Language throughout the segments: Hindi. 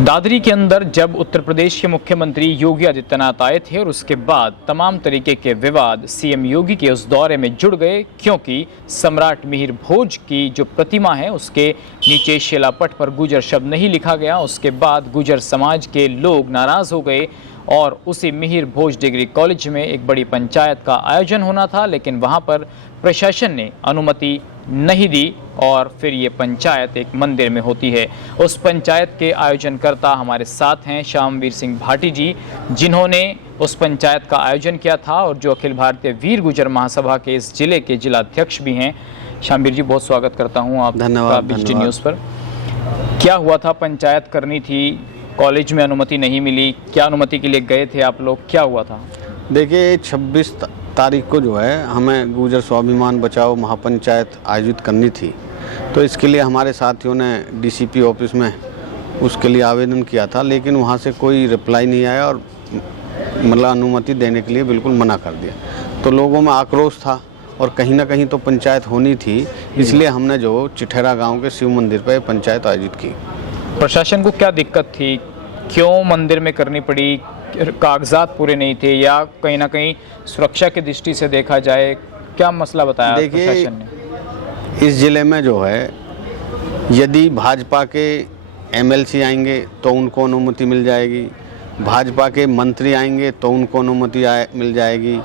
दादरी के अंदर जब उत्तर प्रदेश के मुख्यमंत्री योगी आदित्यनाथ आए थे और उसके बाद तमाम तरीके के विवाद सीएम योगी के उस दौरे में जुड़ गए, क्योंकि सम्राट मिहिर भोज की जो प्रतिमा है उसके नीचे शिलापट पर गुर्जर शब्द नहीं लिखा गया। उसके बाद गुर्जर समाज के लोग नाराज हो गए और उसी मिहिर भोज डिग्री कॉलेज में एक बड़ी पंचायत का आयोजन होना था, लेकिन वहां पर प्रशासन ने अनुमति नहीं दी और फिर ये पंचायत एक मंदिर में होती है। उस पंचायत के आयोजनकर्ता हमारे साथ हैं श्यामवीर सिंह भाटी जी, जिन्होंने उस पंचायत का आयोजन किया था और जो अखिल भारतीय वीर गुर्जर महासभा के इस जिले के जिलाध्यक्ष भी हैं। श्यामवीर जी, बहुत स्वागत करता हूँ आपका बीटी न्यूज़ पर। क्या हुआ था? पंचायत करनी थी, कॉलेज में अनुमति नहीं मिली, क्या अनुमति के लिए गए थे आप लोग, क्या हुआ था? देखिए, 26 तारीख को जो है हमें गुर्जर स्वाभिमान बचाओ महापंचायत आयोजित करनी थी, तो इसके लिए हमारे साथियों ने डीसीपी ऑफिस में उसके लिए आवेदन किया था, लेकिन वहाँ से कोई रिप्लाई नहीं आया और मतलब अनुमति देने के लिए बिल्कुल मना कर दिया। तो लोगों में आक्रोश था और कहीं ना कहीं तो पंचायत होनी थी, इसलिए हमने जो चिठेरा गाँव के शिव मंदिर पर पंचायत आयोजित की। प्रशासन को क्या दिक्कत थी, क्यों मंदिर में करनी पड़ी? कागजात पूरे नहीं थे या कहीं ना कहीं सुरक्षा की दृष्टि से देखा जाए, क्या मसला बताया प्रशासन ने? इस ज़िले में जो है यदि भाजपा के एमएलसी आएंगे तो उनको अनुमति मिल जाएगी, भाजपा के मंत्री आएंगे तो उनको अनुमति मिल जाएगी,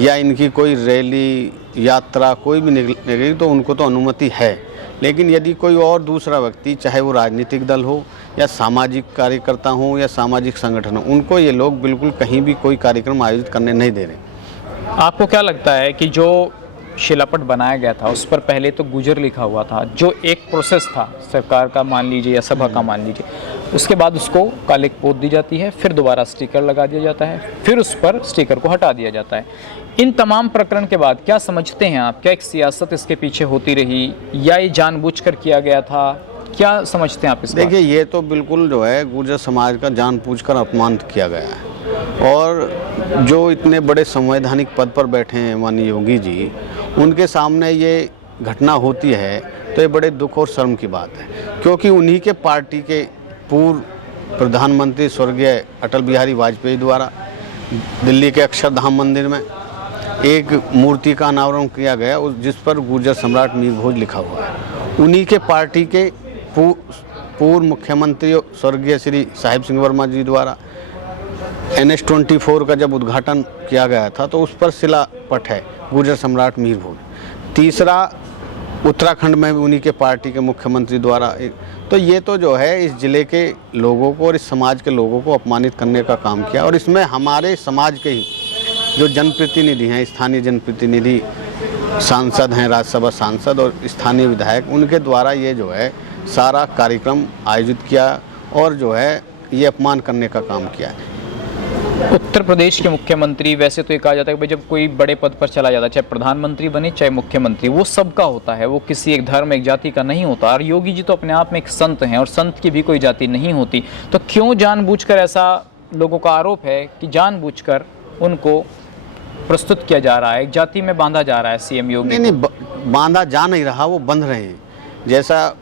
या इनकी कोई रैली यात्रा कोई भी निकलेगी तो उनको तो अनुमति है। लेकिन यदि कोई और दूसरा व्यक्ति, चाहे वो राजनीतिक दल हो या सामाजिक कार्यकर्ता हो या सामाजिक संगठन हो, उनको ये लोग बिल्कुल कहीं भी कोई कार्यक्रम आयोजित करने नहीं दे रहे। आपको क्या लगता है कि जो शिलापट बनाया गया था उस पर पहले तो गुर्जर लिखा हुआ था, जो एक प्रोसेस था सरकार का मान लीजिए या सभा का मान लीजिए, उसके बाद उसको कालिक पोत दी जाती है, फिर दोबारा स्टिकर लगा दिया जाता है, फिर उस पर स्टिकर को हटा दिया जाता है। इन तमाम प्रकरण के बाद क्या समझते हैं आप, क्या एक सियासत इसके पीछे होती रही या ये जानबूझकर किया गया था, क्या समझते हैं आप इस? देखिए, ये तो बिल्कुल जो है गुर्जर समाज का जानबूझकर अपमान किया गया है, और जो इतने बड़े संवैधानिक पद पर बैठे हैं माननीय योगी जी, उनके सामने ये घटना होती है तो ये बड़े दुख और शर्म की बात है, क्योंकि उन्हीं के पार्टी के पूर्व प्रधानमंत्री स्वर्गीय अटल बिहारी वाजपेयी द्वारा दिल्ली के अक्षरधाम मंदिर में एक मूर्ति का अनावरण किया गया जिस पर गुर्जर सम्राट मिहिर भोज लिखा हुआ है। उन्हीं के पार्टी के पूर्व मुख्यमंत्री स्वर्गीय श्री साहिब सिंह वर्मा जी द्वारा NH-24 का जब उद्घाटन किया गया था तो उस पर शिलापट है गुर्जर सम्राट मिहिर भोज। तीसरा, उत्तराखंड में भी उन्हीं के पार्टी के मुख्यमंत्री द्वारा तो ये तो जो है इस ज़िले के लोगों को और इस समाज के लोगों को अपमानित करने का काम किया, और इसमें हमारे समाज के ही जो जनप्रतिनिधि हैं, स्थानीय जनप्रतिनिधि, सांसद हैं, राज्यसभा सांसद और स्थानीय विधायक, उनके द्वारा ये जो है सारा कार्यक्रम आयोजित किया और जो है ये अपमान करने का काम किया है। उत्तर प्रदेश के मुख्यमंत्री, वैसे तो ये कहा जाता है कि भाई जब कोई बड़े पद पर चला जाता है, चाहे प्रधानमंत्री बने चाहे मुख्यमंत्री, वो सबका होता है, वो किसी एक धर्म एक जाति का नहीं होता। और योगी जी तो अपने आप में एक संत हैं और संत की भी कोई जाति नहीं होती, तो क्यों जानबूझकर, ऐसा लोगों का आरोप है कि जानबूझकर उनको प्रस्तुत किया जा रहा है, एक जाति में बांधा जा रहा है सीएम योगी? नहीं, बांधा जा नहीं रहा, वो बंध रहे हैं। जैसा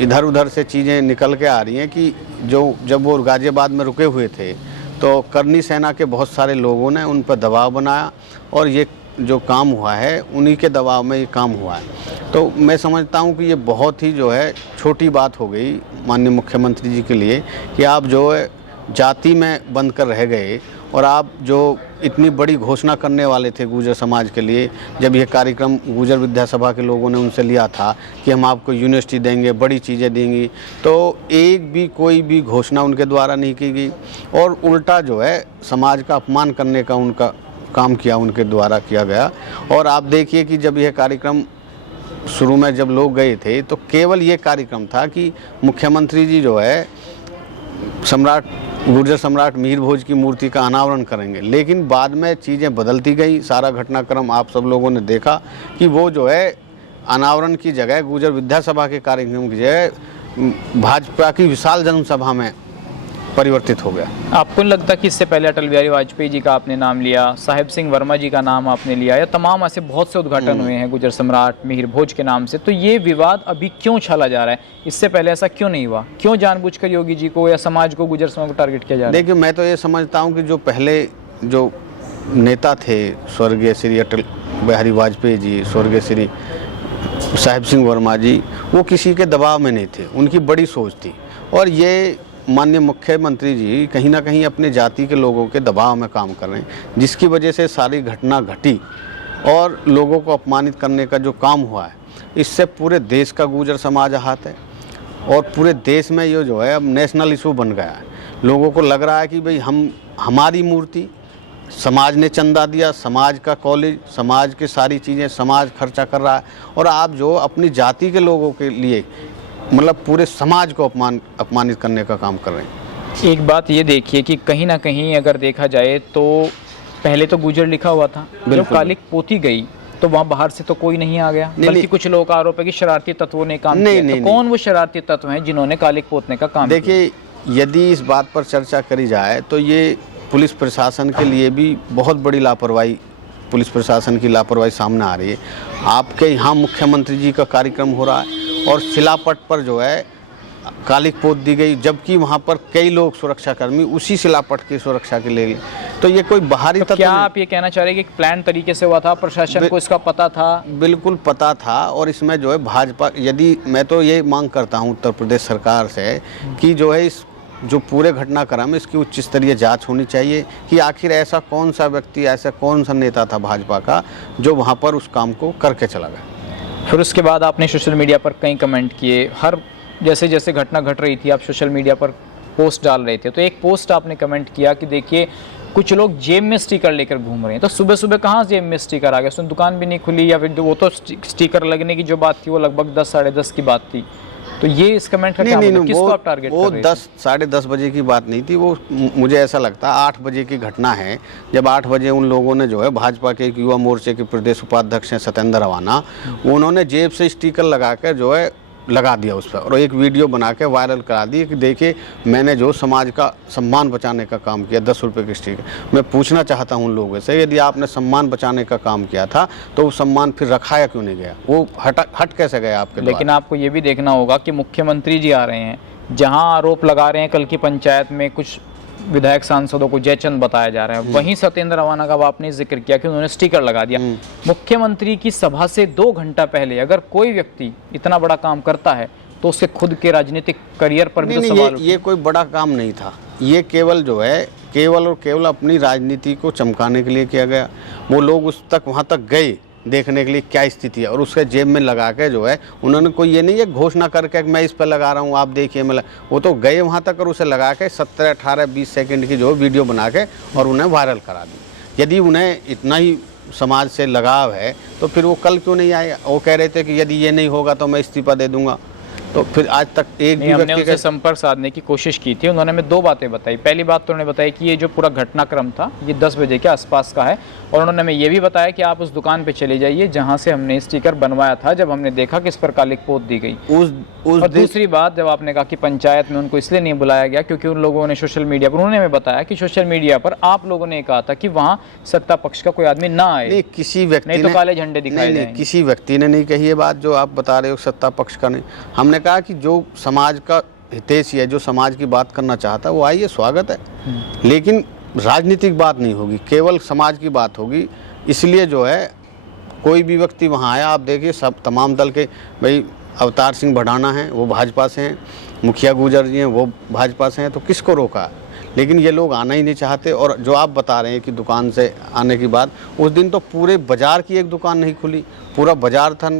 इधर उधर से चीज़ें निकल के आ रही हैं कि जब वो गाजियाबाद में रुके हुए थे तो करनी सेना के बहुत सारे लोगों ने उन पर दबाव बनाया और ये जो काम हुआ है उन्हीं के दबाव में ये काम हुआ है। तो मैं समझता हूँ कि ये बहुत ही जो है छोटी बात हो गई माननीय मुख्यमंत्री जी के लिए कि आप जो है जाति में बंद कर रह गए, और आप जो इतनी बड़ी घोषणा करने वाले थे गुर्जर समाज के लिए, जब ये कार्यक्रम गुर्जर विद्या सभा के लोगों ने उनसे लिया था कि हम आपको यूनिवर्सिटी देंगे, बड़ी चीज़ें देंगी, तो एक भी कोई भी घोषणा उनके द्वारा नहीं की गई और उल्टा जो है समाज का अपमान करने का उनका काम किया, उनके द्वारा किया गया। और आप देखिए कि जब यह कार्यक्रम शुरू में जब लोग गए थे तो केवल ये कार्यक्रम था कि मुख्यमंत्री जी जो है गुर्जर सम्राट मिहिर भोज की मूर्ति का अनावरण करेंगे, लेकिन बाद में चीज़ें बदलती गई। सारा घटनाक्रम आप सब लोगों ने देखा कि वो जो है अनावरण की जगह गुर्जर विद्या सभा के कार्यक्रम की जगह भाजपा की विशाल जनसभा में परिवर्तित हो गया। आपको नहीं लगता कि इससे पहले अटल बिहारी वाजपेयी जी का आपने नाम लिया, साहिब सिंह वर्मा जी का नाम आपने लिया, या तमाम ऐसे बहुत से उद्घाटन हुए हैं गुजर सम्राट मिहिर भोज के नाम से, तो ये विवाद अभी क्यों छाला जा रहा है? इससे पहले ऐसा क्यों नहीं हुआ? क्यों जानबूझकर योगी जी को या समाज को, गुजर समाज को टारगेट किया जा रहा है? देखिए, मैं तो ये समझता हूँ कि जो पहले जो नेता थे, स्वर्गीय श्री अटल बिहारी वाजपेयी जी, स्वर्गीय श्री साहिब सिंह वर्मा जी, वो किसी के दबाव में नहीं थे, उनकी बड़ी सोच थी। और ये माननीय मुख्यमंत्री जी कहीं ना कहीं अपने जाति के लोगों के दबाव में काम कर रहे हैं, जिसकी वजह से सारी घटना घटी और लोगों को अपमानित करने का जो काम हुआ है, इससे पूरे देश का गुर्जर समाज आहत है और पूरे देश में ये जो है अब नेशनल इशू बन गया है। लोगों को लग रहा है कि भाई हमारी मूर्ति, समाज ने चंदा दिया, समाज का कॉलेज, समाज की सारी चीज़ें समाज खर्चा कर रहा है, और आप जो अपनी जाति के लोगों के लिए मतलब पूरे समाज को अपमानित करने का काम कर रहे हैं। एक बात ये देखिए कि कहीं ना कहीं अगर देखा जाए तो पहले तो गुजर लिखा हुआ था, जब कालिक पोती गई तो वहाँ बाहर से तो कोई नहीं आ गया, बल्कि कुछ लोगों का आरोप है कि शरारती तत्वों ने काम किया। तो कौन वो शरारती तत्व हैं जिन्होंने कालिक पोतने का काम किया? देखिए, यदि इस बात पर चर्चा करी जाए तो ये पुलिस प्रशासन के लिए भी बहुत बड़ी लापरवाही, पुलिस प्रशासन की लापरवाही सामने आ रही है। आपके यहाँ मुख्यमंत्री जी का कार्यक्रम हो रहा है और शिलापट पर जो है कालिक पोत दी गई, जबकि वहाँ पर कई लोग सुरक्षाकर्मी उसी शिलापट की सुरक्षा के लिए। तो ये कोई बाहरी तत्व क्या आप ये कहना चाह रहे हैं कि प्लान तरीके से हुआ था, प्रशासन को इसका पता था? बिल्कुल पता था। और इसमें जो है भाजपा, यदि मैं तो ये मांग करता हूँ उत्तर प्रदेश सरकार से कि जो है इस जो पूरे घटनाक्रम है इसकी उच्च स्तरीय जांच होनी चाहिए कि आखिर ऐसा कौन सा व्यक्ति, ऐसा कौन सा नेता था भाजपा का जो वहाँ पर उस काम को करके चला गया। फिर उसके बाद आपने सोशल मीडिया पर कई कमेंट किए, हर जैसे जैसे घटना घट रही थी आप सोशल मीडिया पर पोस्ट डाल रहे थे, तो एक पोस्ट आपने कमेंट किया कि देखिए कुछ लोग जेब में स्टिकर लेकर घूम रहे हैं। तो सुबह सुबह कहाँ जेब में स्टिकर आ गया? उसमें दुकान भी नहीं खुली, या फिर वो तो स्टिकर लगने की जो बात थी वो लगभग 10 साढ़े 10 की बात थी। तो ये इस कमेंट का क्या मतलब? किसको आप टारगेट कर रहे थे? वो 10 साढ़े 10 बजे की बात नहीं थी, वो मुझे ऐसा लगता है 8 बजे की घटना है, जब 8 बजे उन लोगों ने जो है भाजपा के एक युवा मोर्चे के प्रदेश उपाध्यक्ष हैं सत्येंद्र रवाना, उन्होंने जेब से स्टिकर लगाकर जो है लगा दिया उस पर, और एक वीडियो बना के वायरल करा दी कि देखिए मैंने जो समाज का सम्मान बचाने का काम किया, 10 रुपये की स्टिकर। मैं पूछना चाहता हूँ उन लोगों से, यदि आपने सम्मान बचाने का काम किया था तो वो सम्मान फिर रखाया क्यों नहीं गया? वो हट कैसे गया आपके? लेकिन आपको ये भी देखना होगा कि मुख्यमंत्री जी आ रहे हैं, जहां आरोप लगा रहे हैं कल की पंचायत में कुछ विधायक सांसदों को जयचंद बताया जा रहा है, वहीं सत्येंद्र रवाना का आपने जिक्र किया कि उन्होंने स्टिकर लगा दिया। मुख्यमंत्री की सभा से 2 घंटा पहले अगर कोई व्यक्ति इतना बड़ा काम करता है तो उसके खुद के राजनीतिक करियर पर भी तो सवाल। ये कोई बड़ा काम नहीं था, ये केवल जो है केवल और केवल अपनी राजनीति को चमकाने के लिए किया गया। वो लोग उस तक वहाँ तक गए देखने के लिए क्या स्थिति है, और उसके जेब में लगा के जो है उन्होंने कोई ये नहीं है घोषणा करके मैं इस पर लगा रहा हूँ आप देखिए मैं वो तो गए वहाँ तक और उसे लगा के 17, 18, 20 सेकंड की जो वीडियो बना के और उन्हें वायरल करा दी। यदि उन्हें इतना ही समाज से लगाव है तो फिर वो कल क्यों नहीं आए? वो कह रहे थे कि यदि ये नहीं होगा तो मैं इस्तीफा दे दूंगा, तो फिर आज तक एक भी हमने उनसे संपर्क साधने की कोशिश की थी। उन्होंने हमें 2 बातें बताई। पहली बात तो उन्होंने बताया कि ये जो पूरा घटनाक्रम था ये 10 बजे के आसपास का है, और उन्होंने हमें ये भी बताया कि आप उस दुकान पे चले जाइए जहां से हमने स्टिकर बनवाया था जब हमने देखा कि इस पर कालिक पोत दी गई। और दूसरी बात, जब आपने कहा कि पंचायत में उनको इसलिए नहीं बुलाया गया क्योंकि उन लोगों ने सोशल मीडिया पर, उन्होंने हमें बताया कि सोशल मीडिया पर आप लोगों ने कहा था कि वहाँ सत्ता पक्ष का कोई आदमी ना आए, किसी व्यक्ति नहीं तो काले झंडे दिखाए जाएंगे। किसी व्यक्ति ने नहीं कही ये बात जो आप बता रहे हो, सत्ता पक्ष का नहीं। हमने कहा कि जो समाज का हितैषी है, जो समाज की बात करना चाहता है वो आइए, स्वागत है, लेकिन राजनीतिक बात नहीं होगी, केवल समाज की बात होगी। इसलिए जो है कोई भी व्यक्ति वहाँ आया, आप देखिए सब तमाम दल के, भाई अवतार सिंह भडाना हैं वो भाजपा से हैं, मुखिया गुर्जर जी हैं वो भाजपा से हैं, तो किसको रोका? लेकिन ये लोग आना ही नहीं चाहते। और जो आप बता रहे हैं कि दुकान से आने की बात, उस दिन तो पूरे बाजार की एक दुकान नहीं खुली, पूरा बाजार था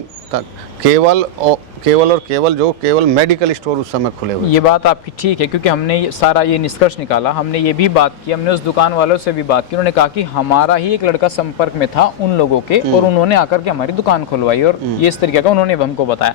केवल और केवल मेडिकल स्टोर उस समय खुले हुए। ये बात आपकी ठीक है, क्योंकि हमने सारा ये निष्कर्ष निकाला, हमने ये भी बात की, हमने उस दुकान वालों से भी बात की, उन्होंने कहा कि हमारा ही एक लड़का संपर्क में था उन लोगों के और उन्होंने आकर के हमारी दुकान खुलवाई, और ये इस तरीके का उन्होंने हमको बताया।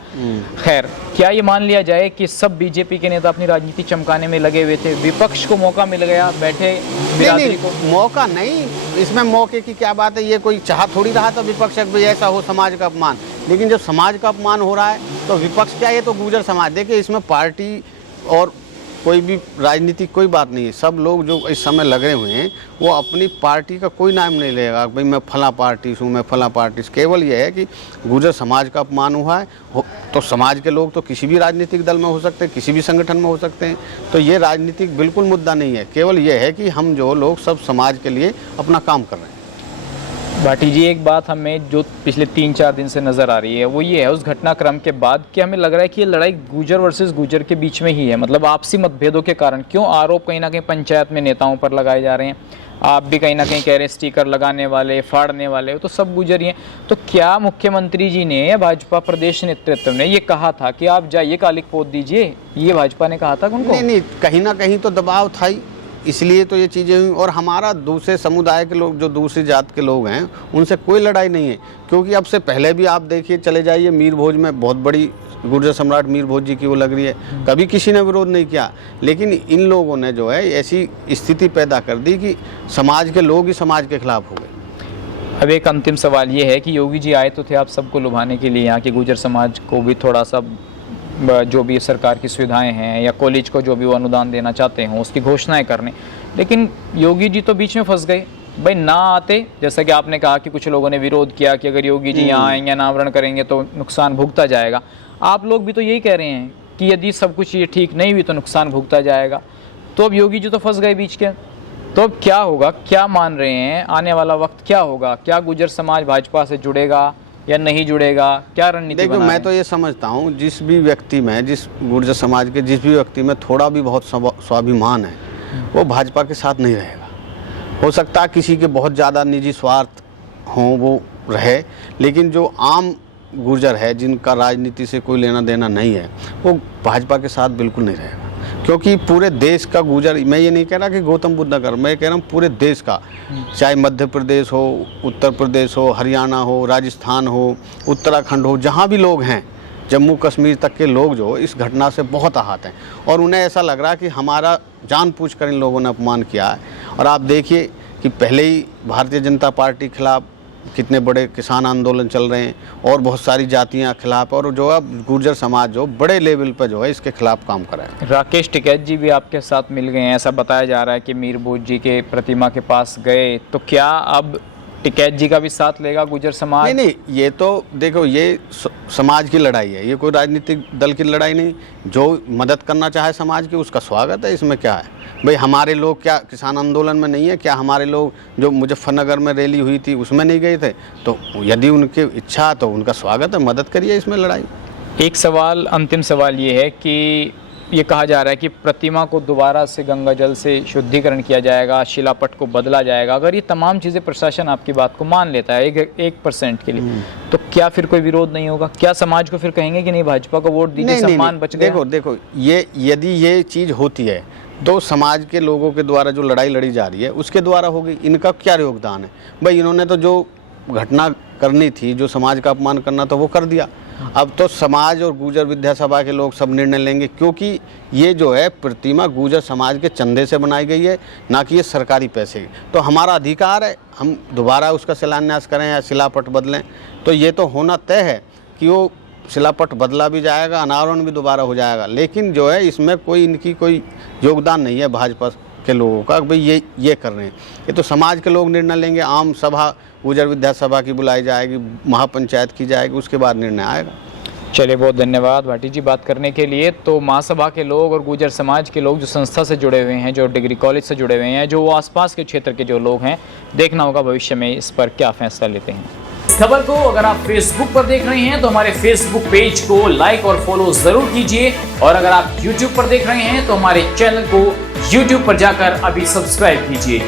खैर, क्या ये मान लिया जाए कि सब बीजेपी के नेता अपनी राजनीति चमकाने में लगे हुए थे, विपक्ष को मौका मिल गया, बैठे बिरादरी को? मौका नहीं, इसमें मौके की क्या बात है? ये कोई चाह थोड़ी रहा था विपक्ष भी ऐसा हो समाज का अपमान, लेकिन जब समाज का अपमान हो रहा है तो विपक्ष क्या, ये तो गुर्जर समाज। देखिए इसमें पार्टी और कोई भी राजनीतिक कोई बात नहीं है। सब लोग जो इस समय लगे हुए हैं वो अपनी पार्टी का कोई नाम नहीं लेगा, भाई मैं फला पार्टी से हूँ, मैं फला पार्टी से। केवल ये है कि गुर्जर समाज का अपमान हुआ है, तो समाज के लोग तो किसी भी राजनीतिक दल में हो सकते हैं, किसी भी संगठन में हो सकते हैं। तो ये राजनीतिक बिल्कुल मुद्दा नहीं है, केवल ये है कि हम जो लोग सब समाज के लिए अपना काम कर रहे हैं। भाटी जी, एक बात हमें जो पिछले 3-4 दिन से नज़र आ रही है वो ये है, उस घटनाक्रम के बाद कि हमें लग रहा है कि ये लड़ाई गुर्जर वर्सेस गुर्जर के बीच में ही है, मतलब आपसी मतभेदों के कारण। क्यों आरोप कहीं ना कहीं पंचायत में नेताओं पर लगाए जा रहे हैं? आप भी कहीं ना कहीं कह रहे हैं स्टिकर लगाने वाले, फाड़ने वाले तो सब गुर्जर ही हैं। तो क्या मुख्यमंत्री जी ने या भाजपा प्रदेश नेतृत्व ने ये कहा था कि आप जाइए कालिक पोत दीजिए, ये भाजपा ने कहा था उनको? नहीं, कहीं ना कहीं तो दबाव था ही, इसलिए तो ये चीज़ें हुई। और हमारा दूसरे समुदाय के लोग, जो दूसरी जात के लोग हैं, उनसे कोई लड़ाई नहीं है। क्योंकि अब से पहले भी आप देखिए, चले जाइए मीर भोज में बहुत बड़ी गुर्जर सम्राट मीर भोज जी की वो लग रही है, कभी किसी ने विरोध नहीं किया। लेकिन इन लोगों ने जो है ऐसी स्थिति पैदा कर दी कि समाज के लोग ही समाज के खिलाफ हो गए। अब एक अंतिम सवाल ये है कि योगी जी आए तो थे आप सबको लुभाने के लिए, यहाँ के गुर्जर समाज को भी थोड़ा सा जो भी सरकार की सुविधाएं हैं या कॉलेज को जो भी वो अनुदान देना चाहते हैं उसकी घोषणाएं करने, लेकिन योगी जी तो बीच में फंस गए। भाई ना आते, जैसा कि आपने कहा कि कुछ लोगों ने विरोध किया कि अगर योगी जी यहाँ आएंगे, अनावरण करेंगे तो नुकसान भुगता जाएगा। आप लोग भी तो यही कह रहे हैं कि यदि सब कुछ ये ठीक नहीं हुई तो नुकसान भुगता जाएगा। तो अब योगी जी तो फंस गए बीच के, तो अब क्या होगा? क्या मान रहे हैं आने वाला वक्त क्या होगा? क्या गुर्जर समाज भाजपा से जुड़ेगा या नहीं जुड़ेगा? क्या रणनीति? देखो, मैं तो ये समझता हूँ, जिस भी व्यक्ति में, जिस गुर्जर समाज के जिस भी व्यक्ति में थोड़ा भी बहुत स्वाभिमान है, वो भाजपा के साथ नहीं रहेगा। हो सकता है किसी के बहुत ज़्यादा निजी स्वार्थ हों वो रहे, लेकिन जो आम गुर्जर है, जिनका राजनीति से कोई लेना देना नहीं है, वो भाजपा के साथ बिल्कुल नहीं रहेगा। क्योंकि पूरे देश का गुर्जर, मैं ये नहीं कह रहा कि गौतम बुद्ध नगर, मैं कह रहा हूँ पूरे देश का, चाहे मध्य प्रदेश हो, उत्तर प्रदेश हो, हरियाणा हो, राजस्थान हो, उत्तराखंड हो, जहाँ भी लोग हैं, जम्मू कश्मीर तक के लोग जो इस घटना से बहुत आहत हैं। और उन्हें ऐसा लग रहा है कि हमारा जानबूझकर इन लोगों ने अपमान किया है। और आप देखिए कि पहले ही भारतीय जनता पार्टी के खिलाफ कितने बड़े किसान आंदोलन चल रहे हैं और बहुत सारी जातियां खिलाफ, और जो अब गुर्जर समाज जो बड़े लेवल पर जो है इसके खिलाफ काम कर रहा है। राकेश टिकैत जी भी आपके साथ मिल गए हैं, ऐसा बताया जा रहा है कि मीर भोज जी के प्रतिमा के पास गए, तो क्या अब टिकैत जी का भी साथ लेगा गुर्जर समाज? नहीं, ये तो देखो, ये समाज की लड़ाई है, ये कोई राजनीतिक दल की लड़ाई नहीं। जो मदद करना चाहे समाज की, उसका स्वागत है, इसमें क्या है? भाई हमारे लोग क्या किसान आंदोलन में नहीं है? क्या हमारे लोग जो मुजफ्फरनगर में रैली हुई थी उसमें नहीं गए थे? तो यदि उनकी इच्छा तो उनका स्वागत है, मदद करिए, इसमें लड़ाई। एक सवाल, अंतिम सवाल ये है कि ये कहा जा रहा है कि प्रतिमा को दोबारा से गंगा जल से शुद्धिकरण किया जाएगा, शिलापट को बदला जाएगा। अगर ये तमाम चीज़ें प्रशासन आपकी बात को मान लेता है 1% के लिए, तो क्या फिर कोई विरोध नहीं होगा? क्या समाज को फिर कहेंगे कि नहीं, भाजपा को वोट दीजिए, सम्मान बच गया? देखो, ये यदि ये चीज़ होती है तो समाज के लोगों के द्वारा जो लड़ाई लड़ी जा रही है उसके द्वारा होगी। इनका क्या योगदान है? भाई इन्होंने तो जो घटना करनी थी, जो समाज का अपमान करना था, वो कर दिया। अब तो समाज और गुर्जर विद्या सभा के लोग सब निर्णय लेंगे, क्योंकि ये जो है प्रतिमा गुर्जर समाज के चंदे से बनाई गई है, ना कि ये सरकारी पैसे की। तो हमारा अधिकार है, हम दोबारा उसका शिलान्यास करें या शिलापट बदलें, तो ये तो होना तय है कि वो शिलापट बदला भी जाएगा, अनावरण भी दोबारा हो जाएगा। लेकिन जो है इसमें कोई इनकी कोई योगदान नहीं है भाजपा के लोगों का, भाई ये कर रहे हैं। ये तो समाज के लोग निर्णय लेंगे, आम सभा गुर्जर विद्या सभा की बुलाई जाएगी, महापंचायत की जाएगी, उसके बाद निर्णय आएगा। चलिए, बहुत धन्यवाद भाटी जी बात करने के लिए। तो महासभा के लोग और गुर्जर समाज के लोग जो संस्था से जुड़े हुए हैं, जो डिग्री कॉलेज से जुड़े हुए हैं, जो आसपास के क्षेत्र के जो लोग हैं, देखना होगा भविष्य में इस पर क्या फैसला लेते हैं। इस खबर को अगर आप फेसबुक पर देख रहे हैं तो हमारे फेसबुक पेज को लाइक और फॉलो जरूर कीजिए, और अगर आप यूट्यूब पर देख रहे हैं तो हमारे चैनल को यूट्यूब पर जाकर अभी सब्सक्राइब कीजिए।